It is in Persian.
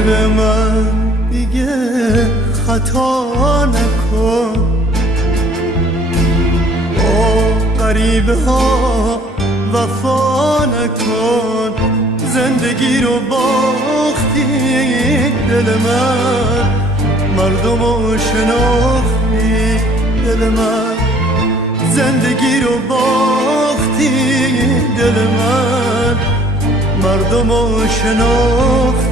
دل من دیگه خطا نکن، با غریبه ها وفا نکن. زندگی رو باختی دل من، مردم رو شناختی دل من. زندگی رو باختی دل من، مردم رو شناختی